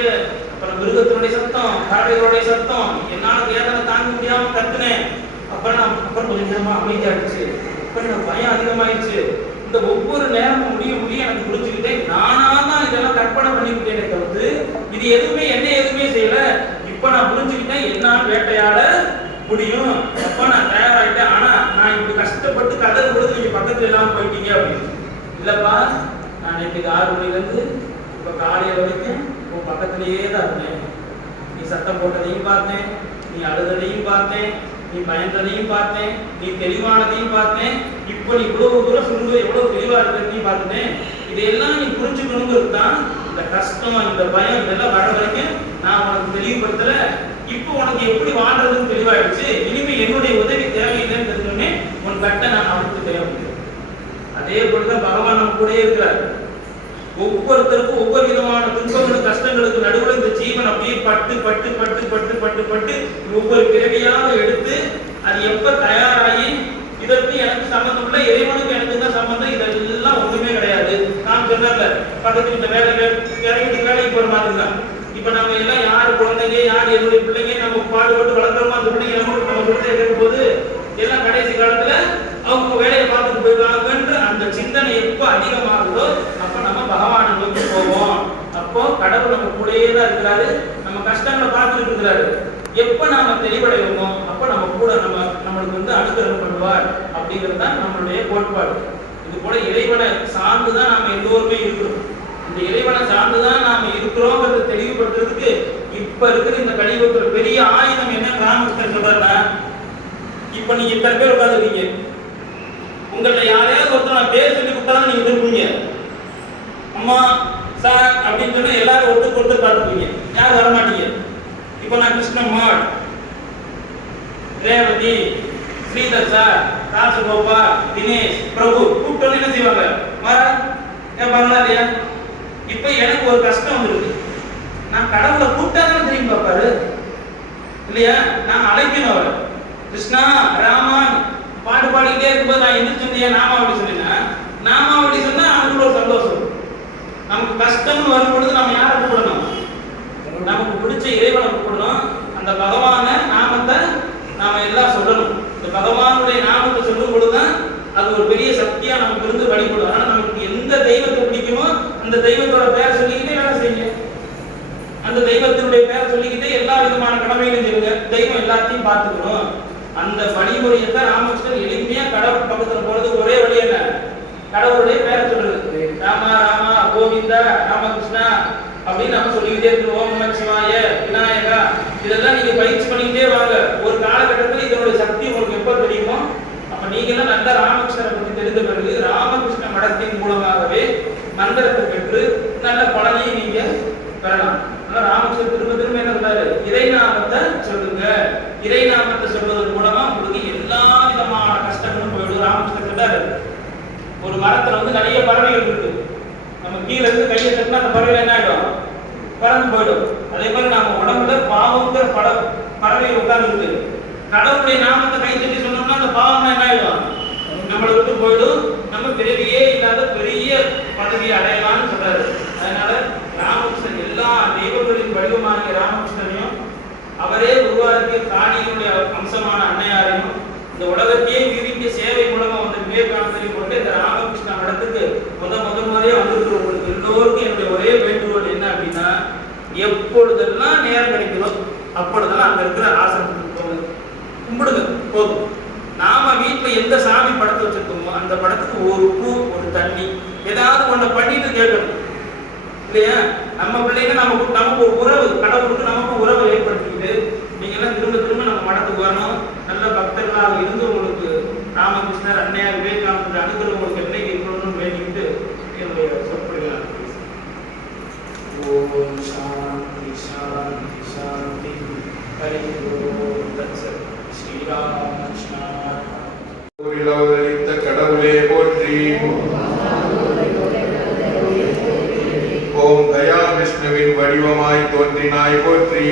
அப்புறம் மிருகத்தினுடைய சத்தம், பறவைகளுடைய சத்தம், என்னால வேதனை தாங்க முடியாம கத்துனேன். அப்புறம் கொஞ்சம் நேரமா அமைதியாயிடுச்சு. அப்புறம் எனக்கு பயம் அதிகமாயிடுச்சு. இந்த ஒவ்வொரு நேரமும் முடிய எனக்கு புரிஞ்சுக்கிட்டேன். நானா தான் இதெல்லாம் கற்பனை பண்ணிக்கிட்டேனே தவிர்த்து இது எதுவுமே எதுவுமே செய்யல. இப்ப நான் புரிஞ்சுக்கிட்டேன் என்னால் வேட்டையாட முடியும். அப்ப நான் தயாராயிட்டேன். ஆனா நான் இப்படி கஷ்டப்பட்டு கதறு பொழுது நீங்க பக்கத்துல எல்லாம் போயிட்டீங்க அப்படின்னு. இல்லப்பா, நான் நேற்றுக்கு 6 மணில இருந்து இப்ப காலையில வரைக்கும் உன் பக்கத்திலேயே தான் இருந்தேன். நீ சத்தம் போட்டதையும் பார்த்தேன், நீ அழுததையும் பார்த்தேன், நீ பயந்ததையும் பார்த்தேன், நீ தெளிவானதையும் பார்த்தேன். இப்போ நீ இவ்வளவு தூரம் சொல்லும்போது எவ்வளவு தெளிவா இருக்கிறதையும் பார்த்துட்டேன். இதையெல்லாம் நீ புரிஞ்சுக்கணுங்கிறது தான் இந்த கஷ்டம், இந்த பயம் இதெல்லாம் வர வரைக்கும் நான் உனக்கு தெளிவுபடுத்தல. இப்போ உனக்கு எப்படி வாழ்றதுன்னு தெளிவாயிடுச்சு. இனிமே என்னுடைய உதவி தேவையில்லைன்னு தெரிஞ்சோடனே உன் கட்டை நான் அவனுக்கு தேவையில்லை. அதே போலதான் பகவான் நம்ம கூட இருக்கிறார். ஒவ்வொருத்தருக்கும் ஒவ்வொரு விதமான துன்பங்களும் கஷ்டங்களுக்கு நடுவில் இந்த ஜீவன் அப்படியே பட்டு பட்டு பட்டு பட்டு பட்டு பட்டு ஒவ்வொரு பிறவியாக எடுத்து அது எப்ப தயாராகி இதற்கு எனக்கு சம்பந்தம் இல்லை, இறைவனுக்கு எனக்கு தான் சம்பந்தம், இதெல்லாம் ஒண்ணுமே கிடையாது. நான் சொன்னார்ல, பக்கத்து இந்த வேலைக்கு போற மாதிரி தான். இப்ப நம்ம எல்லாம் யாரு குழந்தைங்க, யார் என்னுடைய பிள்ளைங்க, நம்ம பாடுபட்டு வளர்க்குறோமோ அந்த பிள்ளைங்க நம்ம குழந்தை இருக்கும் போது எல்லாம் கடைசி காலத்துல அவங்க வேலையை பார்த்துட்டு போயிடுவாங்கன்ற அந்த சிந்தனை எப்போ அதிகமாகுதோ அப்ப நம்ம பகவானை நோக்கி போவோம். அப்போ கடவுள் நம்ம கூடயே தான் இருக்கிறாரு, நம்ம கஷ்டங்களை பார்த்துட்டு இருக்கிறாரு. எப்ப நாம தெளிவடைவோமோ அப்ப நம்ம கூட நம்மளுக்கு வந்து அனுகிரகம் பண்ணுவார் அப்படிங்கிறது தான் நம்மளுடைய கோட்பாடு. இது போல இறைவனை சார்ந்துதான் நாம எல்லோருமே இருக்கிறோம். இந்த இறைவனை சார்ந்துதான் நாம இருக்கிறோங்கிறத தெளிவுபடுத்துறதுக்கு இப்ப இருக்கிற இந்த கலியுகத்துல பெரிய ஆயுதம் என்ன ராமகிருஷ்ணன் சொல்றாருன்னா, இப்ப நீங்க இத்தனை பேர் உட்காந்துருக்கீங்க, உங்கள்ட்ட யாரையாவது ஒருத்தர் நான் பேர் சொல்லி கொடுத்தாலும் நீங்க திரும்புவீங்க. அம்மா சார் அப்படின்னு சொன்னா எல்லாரும் ஒருத்தர் பார்த்துப்பீங்க, யாரும் வரமாட்டீங்க. இப்ப நான் கிருஷ்ணம்மாள், ரேவதி, ஸ்ரீதர் சார், ராஜகோபால், தினேஷ், பிரபு கூப்பிட்டு என்ன செய்வாங்க? வர கேட்பாங்களா இல்லையா? இப்ப எனக்கு ஒரு கஷ்டம் வந்துருக்கு, நான் கடவுளை கூப்பிட்டாதான் திரும்பி பார்ப்பாரு இல்லையா? நான் அழைக்கணும் அவரை. கிருஷ்ணா ராமான் பாட்டு பாடிக்கிட்டே இருக்கும்போது நான் எந்த சொன்னேன் நாமாவளி சொன்னேன்னா, நாமாவளி சொன்னா அவனுக்கு ஒரு சந்தோஷம். நமக்கு கஷ்டம்னு வரும்பொழுது நம்ம யாரை கூப்பிடணும்? நமக்கு பிடிச்ச இறைவனை கூப்பிடணும். அந்த பகவான நாமத்தை நாம எல்லாம் சொல்லணும். இந்த பகவானுடைய நாமத்தை சொல்லும் பொழுதுதான் அது ஒரு பெரிய சக்தியா நமக்கு இருந்து வழிபடும். ஆனா நமக்கு எந்த தெய்வத்தை பிடிக்குமோ அந்த தெய்வத்தோட பேரை சொல்லிக்கிட்டே வேலை செய்யுங்க. அந்த தெய்வத்தினுடைய பேரை சொல்லிக்கிட்டே எல்லா விதமான கடமைகளையும் செய்யுங்க. தெய்வம் எல்லாத்தையும் பார்த்துக்கணும். அந்த வழிமுறையை தான் ராமகிருஷ்ணன் எளிமையா கடவுள் பக்கத்துல போறது. ஒரே வழி என்ன? கடவுளுடைய பேரை சொல்றது. ராமா ராமா கோவிந்தா ராமகிருஷ்ணா அப்படின்னு நம்ம சொல்லிக்கிட்டே இருக்கணும். ஓம் நம சிவாய, விநாயகா, இதெல்லாம் நீங்க பயிற்சி பண்ணிக்கிட்டே வாங்க. ஒரு காலகட்டத்தில் இதனுடைய சக்தி உங்களுக்கு எப்ப தெரியுமோ அப்ப நீங்க எல்லாம் நல்ல ராமகிருஷ்ணனை பற்றி தெரிந்த பிறகு ராமகிருஷ்ண மடத்தின் மூலமாகவே மந்திரத்தை பெற்று நல்ல பலனையும் நீங்க பெறலாம். ராமகிருஷ்ணன் திரும்ப திரும்ப என்ன சொல்றாரு? இறைநாமத்தை சொல்லுங்க. இறைநாமத்தை சொல்வதன் மூலமா உங்களுக்கு எல்லா விதமான கஷ்டங்களும் போயிடும். ராமகிருஷ்ணன் சொல்றாரு, ஒரு மரத்துல வந்து நிறைய பறவைகள் இருக்கு. நம்ம கீழே இருந்து கையை தட்டினா அந்த பறவைகள் என்ன ஆயிடும்? பறந்து போயிடும். அதே மாதிரி நாம உடம்புல பாவங்கிற பறவைகள் உட்கார்ந்து இருக்கு. கடவுளுடைய நாமத்தை கை தட்டி சொன்னோம்னா அந்த பாவம் என்ன ஆயிடும்? நம்மளை விட்டு போயிடும். நம்ம பிறவியே இல்லாத பெரிய பதவியை அடையலாம்னு சொல்றாரு. அதனால ராமகிருஷ்ணன் எல்லா தெய்வங்களின் வடிவமான ராமகிருஷ்ணனையும் அவரே உருவாக்கிய காணியினுடைய அம்சமான அன்னையாரையும் இந்த உலகத்தையே விரும்பிய சேவை மூலமா வந்த விவேகானந்தரையும் கொண்டு இந்த ராமகிருஷ்ண மடத்துக்கு முதலே வந்திருக்கிற உங்களுக்கு எல்லோருக்கும் என்னுடைய ஒரே வேண்டுகோள் என்ன அப்படின்னா, எப்பொழுதெல்லாம் நேரம் கிடைக்கிறோம் அப்பொழுதெல்லாம் அங்க இருக்கிற ஆசிரமத்துக்கு கும்பிடுங்க போதும். நாம வீட்டுல எந்த சாமி படத்தை வச்சிருக்கோமோ அந்த படத்துக்கு ஒரு பூ, ஒரு தண்ணி, ஏதாவது ஒண்ணு பண்ணிட்டு கேட்கணும் இல்லையா? நம்ம பிள்ளைங்க நமக்கு ஒரு உறவு, கடவுளுக்கு நமக்கு உறவை ஏற்படுத்திக்கிட்டு நீங்க எல்லாம் திரும்ப திரும்ப நம்ம மடத்துக்கு வரணும். நல்ல பக்தர்களாக இருந்து உங்களுக்கு ராமகிருஷ்ணர், அன்னையார், விவேகானந்தர் அனுகிரகம் உங்களுக்கு என்னைக்கு இருக்கணும்னு வேண்டிக்கிட்டு என்னுடைய சொற்பொழிகள். ஓம் சாந்தி சாந்தி சாந்தி. ஹரி ஓம் தத்சத். ஸ்ரீராமகிருஷ்ணா. கடவுளே போற்றி. ஓம் தயா விஷ்ணுவின் வடிவமாய் தோன்றினாய் போற்றி.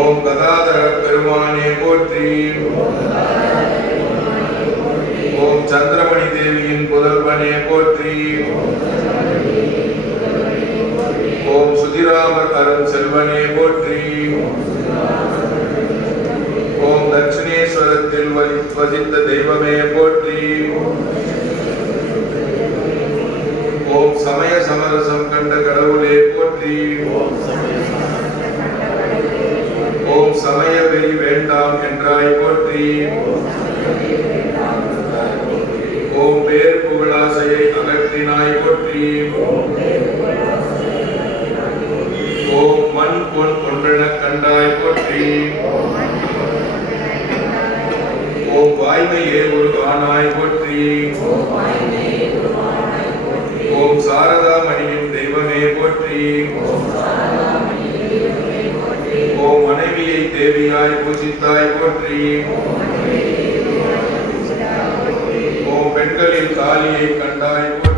ஓம் கதாதர பெருமானே போற்றி. ஓம் சந்திரமணி தேவியின் புதல்வனே போற்றி. சுதிராமர் அருண் செல்வனே போற்றி. ஓம் தட்சிணேஸ்வரத்தில் வசித்த தெய்வமே போற்றி. ஓம் சமய சமரசம் கண்ட கடவுளே போற்றி. ஓம் சமய வெறி வேண்டாம் என்றாய் போற்றி. ஓம் பேர் புகழாசையை அகற்றினாய் போற்றி. ஓம் மண் பொன் ஒன்றெனக் கண்டாய் போற்றி. ஓம் வாய்மையே ஒரு ஆனாய் போற்றி. ஓம் சாரதா மணியின் தெய்வமே போற்றி. ஓம் மனைவியை தேவியாய் பூஜித்தாய் போற்றி. ஓம் பெண்களில் காளியை கண்டாய் போற்றி.